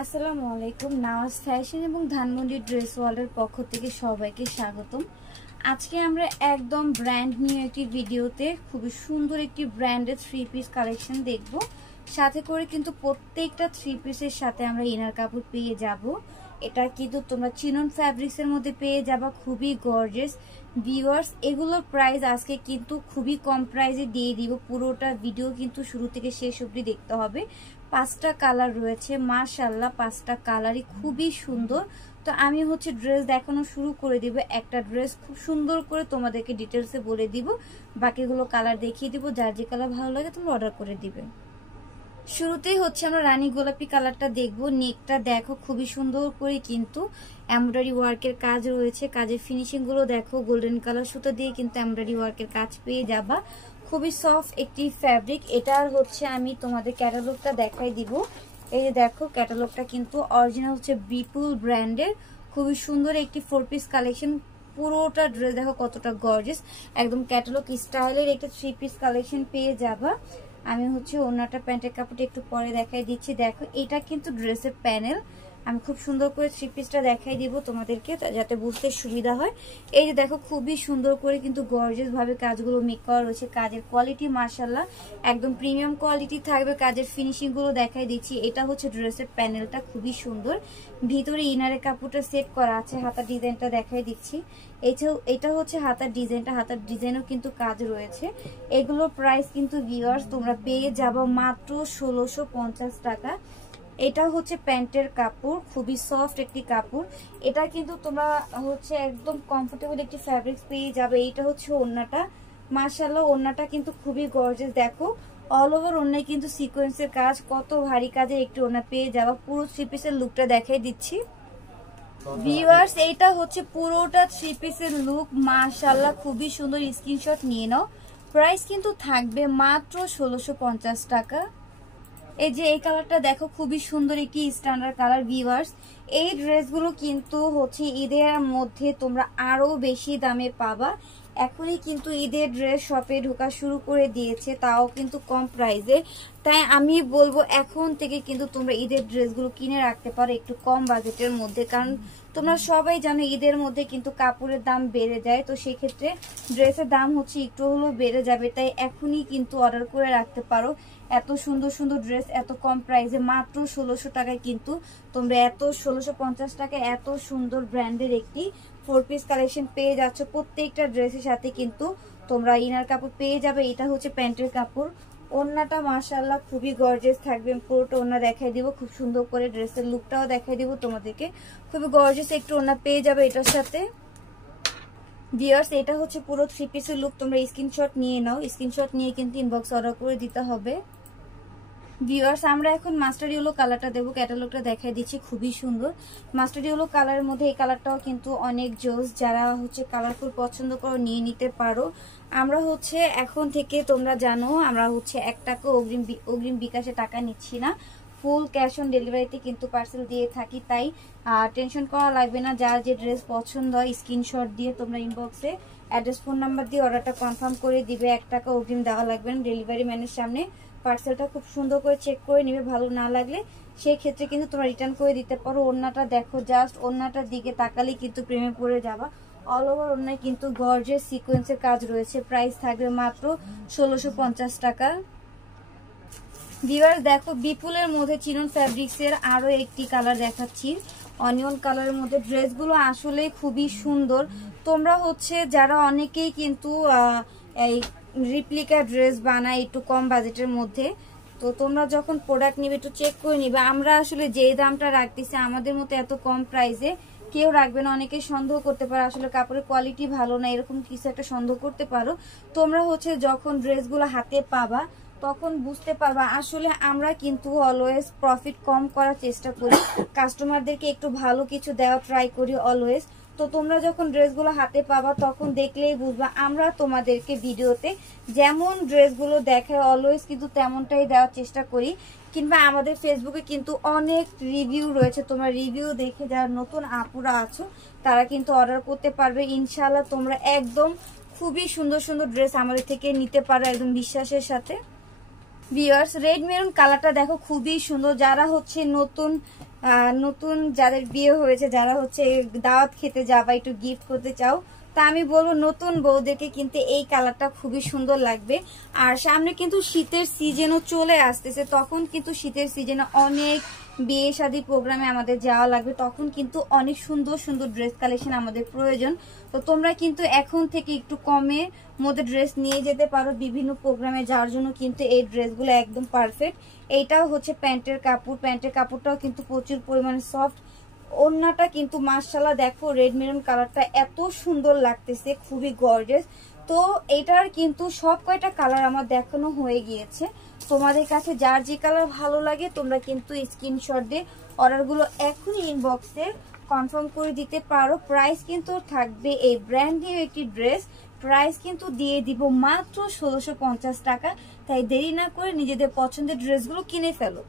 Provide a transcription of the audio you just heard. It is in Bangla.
আসসালামু আলাইকুম। নাওয়াজ ফ্যাশন এবং ধানমন্ডি ড্রেস ওয়ার্ল্ডের পক্ষ থেকে সবাইকে স্বাগতম। আজকে আমরা একদম ব্র্যান্ড নিউ একটি ভিডিওতে খুবই সুন্দর একটি ব্র্যান্ডের থ্রি পিস কালেকশন দেখব। সাথে করে কিন্তু প্রত্যেকটা থ্রি পিসের সাথে আমরা ইনার কাপড় পেয়ে যাব। এটা কিন্তু তোমরা চিনন ফ্যাব্রিক্সের মধ্যে পেয়ে যাবা, খুবই গর্জিয়াস। ভিউয়ার্স, এগুলোর প্রাইস আজকে কিন্তু খুবই কম প্রাইসে দিয়ে দিব। পুরোটা ভিডিও কিন্তু শুরু থেকে শেষ অবধি দেখতে হবে। 5টা কালার রয়েছে, মাশাআল্লাহ 5টা কালারই খুবই সুন্দর। তো আমি ড্রেস দেখানো শুরু করে দিব। একটা ড্রেস খুব সুন্দর করে তোমাদেরকে ডিটেলসে বলে দিব, বাকিগুলো কালার দেখিয়ে দিব। যার যে কালার ভালো লাগে তোমরা অর্ডার করে দিবে। শুরুতেই আমরা রানী গোলাপি কালারটা দেখবো। নেকটা দেখো খুবই সুন্দর করে কিন্তু এমব্রয়ডারি ওয়ার্কের কাজ রয়েছে। কাজের ফিনিশিং গুলো দেখো, গোল্ডেন কালার সুতা দিয়ে কিন্তু এমব্রয়ডারি ওয়ার্কের কাজ পেয়ে যাবা। খুবই সফট একটি ফ্যাব্রিক। এটার আমি তোমাদের ক্যাটালগটা দেখাই দিব। এই যে দেখো, ক্যাটালগটা কিন্তু অরিজিনাল বিপুল ব্র্যান্ডের। খুবই সুন্দর একটি 4 পিস কালেকশন। পুরোটা ড্রেস দেখো কতটা গর্জিয়াস, একদম ক্যাটালগ স্টাইলের একটা 3 পিস কালেকশন পেয়ে যাবা। আমি ওনাটা প্যান্টের কাপড়টা একটু পরে দেখাই দিচ্ছি। দেখো, এটা কিন্তু ড্রেসের প্যানেল। আমি খুব সুন্দর করে 3 পিসটা দেখাই দিব তোমাদেরকে, যাতে বুঝতে সুবিধা হয়। এই যে দেখো, খুবই সুন্দর করে কিন্তু গর্জিয়াস ভাবে কাজগুলো মেক করা রয়েছে। কাজের কোয়ালিটি মাশাআল্লাহ একদম প্রিমিয়াম কোয়ালিটি থাকবে। কাজের ফিনিশিং গুলো দেখাই দিচ্ছি। এটা ড্রেসের প্যানেলটা খুবই সুন্দর। ভিতরে ইনারের কাপড়টা সেট করা আছে। হাতার ডিজাইনটা দেখাই দিচ্ছি। এটা হাতার ডিজাইনটা, হাতার ডিজাইনও কিন্তু কাজ রয়েছে। এগুলোর প্রাইস কিন্তু ভিউয়ার্স তোমরা পেয়ে যাবো মাত্র 1650 টাকা। এটা প্যান্টের কাপড়, খুবই সফট একটি কাপড়। এটা কিন্তু তোমরা একদম কমফোর্টেবল একটি ফ্যাব্রিক্স পেয়ে যাবে। এইটা ওড়নাটা, মাশাআল্লাহ ওড়নাটা কিন্তু খুবই গর্জিয়াস। দেখো, অল ওভার ওড়নায় কিন্তু সিকোয়েন্সের কাজ, কত ভারী কাজের একটি ওড়না পেয়ে যাবা। পুরো 3 পিসের লুকটা দেখাই দিচ্ছি ভিউয়ার্স। এইটা পুরোটা 3 পিসের লুক, মাশাআল্লাহ খুবই সুন্দর। স্ক্রিনশট নিয়ে নাও। প্রাইস কিন্তু থাকবে মাত্র 1650 টাকা। এই যে এই কালারটা দেখো, খুবই সুন্দর একটি স্ট্যান্ডার্ড কালার। ভিউয়ার্স, এই ড্রেসগুলো কিন্তু ঈদের মধ্যে তোমরা আরো বেশি দামে পাবা। এখনই কিন্তু ঈদের ড্রেস শপে ঢোকা শুরু করে দিয়েছে, তাও কিন্তু কম প্রাইসে। তাই আমি বলবো এখন থেকে কিন্তু তোমরা ঈদের ড্রেসগুলো কিনে রাখতে পারো একটু কম বাজেটের মধ্যে। কারণ তোমরা সবাই জানো ঈদের মধ্যে কিন্তু কাপড়ের দাম বেড়ে যায়, তো সেক্ষেত্রে ড্রেসের দাম একটু হলেও বেড়ে যাবে। তাই এখনই কিন্তু অর্ডার করে রাখতে পারো। এত সুন্দর সুন্দর ড্রেস এত কম প্রাইসে মাত্র 1600 টাকায় কিন্তু তোমরা 1650 টাকায় এত সুন্দর ব্র্যান্ডের একটি 4 পিস কালেকশন পেয়ে যাচ্ছ। প্রত্যেকটা ড্রেসের সাথে কিন্তু তোমরা ইনার কাপড় পেয়ে যাবে। এটা প্যান্টের কাপড়। ওড়নাটা মাশাআল্লাহ খুবই গর্জিয়াস থাকবে। পুরোটা ওড়না দেখাই দিব খুব সুন্দর করে। ড্রেসের লুকটাও দেখাই দিব তোমাদেরকে। খুবই গর্জিয়াস একটু ওড়না পেয়ে যাবে এটার সাথে। ভিউয়ার্স, এটা পুরো 3 পিসের লুক। তোমরা স্ক্রিনশট নিয়ে নাও। স্ক্রিনশট নিয়ে কিন্তু ইনবক্স অর্ডার করে দিতে হবে। ভিউয়ার্স, আমরা এখন মাস্টার ইয়েলো কালারটা দেবো। ক্যাটালগটা দেখাই দিচ্ছি, খুবই সুন্দর মাস্টার ইয়েলো কালারের মধ্যে। এই কালারটাও কিন্তু অনেক জোস। যারা কালারফুল পছন্দ করো নিয়ে নিতে পারো। আমরা এখন থেকে তোমরা জানো আমরা 1 টাকা অগ্রিম বিকাশে টাকা নিচ্ছি না, ফুল ক্যাশ অন ডেলিভারিতে কিন্তু পার্সেল দিয়ে থাকি। তাই টেনশন করা লাগবে না। যার যে ড্রেস পছন্দ হয় স্ক্রিনশট দিয়ে তোমরা ইনবক্সে অ্যাড্রেস ফোন নাম্বার দিয়ে অর্ডারটা কনফার্ম করে দিবে। 1 টাকা অগ্রিম দেওয়া লাগবে না। ডেলিভারি ম্যানের সামনে পার্সেলটা খুব সুন্দর করে চেক করে নিবে। ভালো না লাগলে সেই ক্ষেত্রে কিন্তু তোমরা রিটার্ন করে দিতে পারো। ওড়নাটা দেখো, জাস্ট ওড়নাটার দিকে তাকালেই কিন্তু প্রেমে পড়ে যাবা। অল ওভার ওড়নায় কিন্তু গর্জিয়াস সিকোয়েন্সের কাজ রয়েছে। প্রাইস থাকবে মাত্র 1650 টাকা। ভিউয়ার্স, দেখো বিপুলের মধ্যে চিনন ফ্যাব্রিক্সের আরো একটি কালার দেখাচ্ছি, অনিয়ন কালারের মধ্যে। ড্রেসগুলো আসলে খুবই সুন্দর। তোমরা যারা অনেকেই কিন্তু এই রিপ্লিকা ড্রেস বানায় একটু কম বাজেটের মধ্যে, তো তোমরা যখন প্রোডাক্ট নিবে একটু চেক করে নিবে। আমরা আসলে যেই দামটা রাখতেছি আমাদের মতো এত কম প্রাইসে কেউ রাখবে না। অনেকে সন্দেহ করতে পারো আসলে কাপড়ের কোয়ালিটি ভালো না, এরকম কিছু একটা সন্দেহ করতে পারো। তোমরা যখন ড্রেসগুলো হাতে পাবা তখন বুঝতে পারবা আসলে আমরা কিন্তু অলওয়েজ প্রফিট কম করার চেষ্টা করি, কাস্টমারদেরকে একটু ভালো কিছু দেওয়া ট্রাই করি অলওয়েজ। তো তোমরা যখন ড্রেসগুলো হাতে পাবা তখন দেখলেই বুঝবা আমরা তোমাদেরকে ভিডিওতে যেমন ড্রেসগুলো দেখায় অলওয়েজ কিন্তু তেমনটাই দেওয়ার চেষ্টা করি। কিংবা আমাদের ফেসবুকে কিন্তু অনেক রিভিউ রয়েছে, তোমরা রিভিউ দেখে যারা নতুন আপুরা আছো তারা কিন্তু অর্ডার করতে পারবে। ইনশাআল্লাহ তোমরা একদম খুবই সুন্দর সুন্দর ড্রেস আমাদের থেকে নিতে পারো একদম বিশ্বাসের সাথে। ভিউয়ার্স রেড মেরুন কালারটা দেখো খুবই সুন্দর। যারা হচ্ছে নতুন যাদের বিয়ে হয়েছে, যারা হচ্ছে দাওয়াত খেতে যাবা, একটু গিফট করতে চাও, তা আমি বলবো নতুন বউদেরকে কিন্তু এই কালারটা খুবই সুন্দর লাগবে। আর সামনে কিন্তু শীতের সিজনও চলে আসতেছে, তখন কিন্তু শীতের সিজনে অনেক বিয়ে শাদী প্রোগ্রামে আমাদের যাওয়া লাগবে, তখন কিন্তু অনেক সুন্দর সুন্দর ড্রেস কালেকশন আমাদের প্রয়োজন। তো তোমরা কিন্তু এখন থেকে একটু কমে মধ্যে ড্রেস নিয়ে যেতে পারো বিভিন্ন প্রোগ্রামে যাওয়ার জন্য, কিন্তু এই ড্রেসগুলো একদম পারফেক্ট। এইটাও হচ্ছে প্যান্টের কাপড়, প্যান্টের কাপড়টাও কিন্তু প্রচুর পরিমাণে সফট। ওড়নাটা কিন্তু মাশাআল্লাহ দেখো রেড মেরুন কালারটা এত সুন্দর লাগতেছে, খুবই গর্জিয়াস। তো এটার কিন্তু সব কয়টা কালার আমার দেখানো হয়ে গিয়েছে। তোমাদের কাছে যার যে কালার ভালো লাগে তোমরা কিন্তু স্ক্রিনশট দিয়ে অর্ডারগুলো এখনই ইনবক্সে কনফার্ম করে দিতে পারো। প্রাইস কিন্তু থাকবে এই ব্র্যান্ড নিউ একটি ড্রেস, প্রাইস কিন্তু দিয়ে দিব মাত্র 1650 টাকা। তাই দেরি না করে নিজেদের পছন্দের ড্রেসগুলো কিনে ফেলো।